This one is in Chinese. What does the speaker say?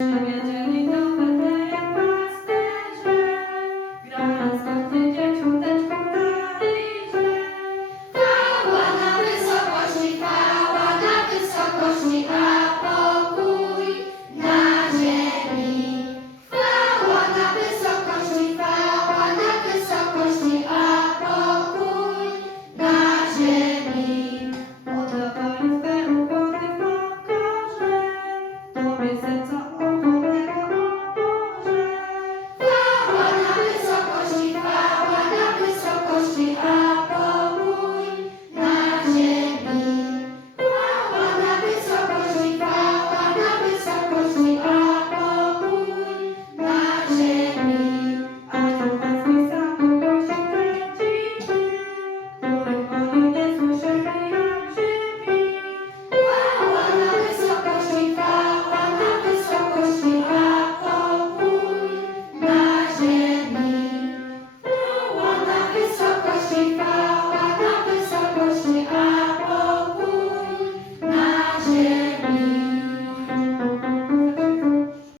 上面这